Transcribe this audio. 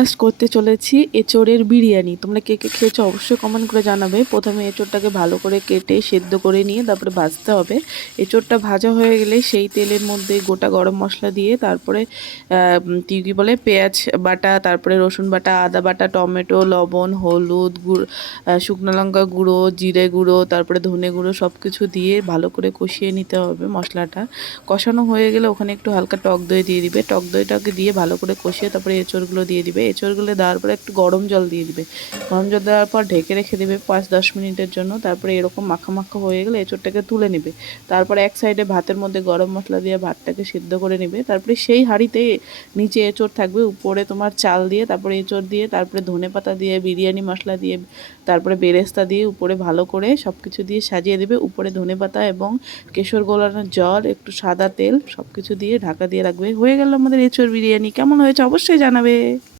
আজ করতে চলেছি এঁচোড়ের বিরিয়ানি। তোমরা কে কে খেয়েছো অবশ্যই কমেন্ট করে জানাবে। প্রথমে এঁচোড়টাকে ভালো করে কেটে সেদ্ধ করে নিয়ে তারপরে ভাজতে হবে। এঁচোড়টা ভাজা হয়ে গেলে সেই তেলের মধ্যে গোটা গরম মশলা দিয়ে তারপরে কী বলে, পেঁয়াজ বাটা, তারপরে রসুন বাটা, আদা বাটা, টমেটো, লবণ, হলুদ গুঁড়ো শুকনো লঙ্কা গুঁড়ো, জিরে গুঁড়ো, তারপরে ধনে গুঁড়ো সব কিছু দিয়ে ভালো করে কষিয়ে নিতে হবে মশলাটা। কষানো হয়ে গেলে ওখানে একটু হালকা টক দই দিয়ে দিবে। টক দইটাকে দিয়ে ভালো করে কষিয়ে তারপরে এঁচড়গুলো দিয়ে দিবে। এঁচড়গুলো দেওয়ার পরে একটু গরম জল দিয়ে দিবে। গরম জল দেওয়ার পর ঢেকে রেখে দেবে পাঁচ দশ মিনিটের জন্য। তারপরে এরকম মাখা মাখা হয়ে গেলে এঁচড়টাকে তুলে নেবে। তারপরে এক সাইডে ভাতের মধ্যে গরম মশলা দিয়ে ভাতটাকে সিদ্ধ করে নেবে। তারপরে সেই হাঁড়িতে নিচে এঁচড় থাকবে, উপরে তোমার চাল দিয়ে, তারপরে এঁচড় দিয়ে, তারপরে ধনে পাতা দিয়ে, বিরিয়ানি মশলা দিয়ে, তারপরে বেরেস্তা দিয়ে উপরে ভালো করে সব কিছু দিয়ে সাজিয়ে দেবে। উপরে ধনে পাতা এবং কেশর গোলানোর জল, একটু সাদা তেল সব কিছু দিয়ে ঢাকা দিয়ে রাখবে। হয়ে গেল আমাদের এঁচড় বিরিয়ানি। কেমন হয়েছে অবশ্যই জানাবে।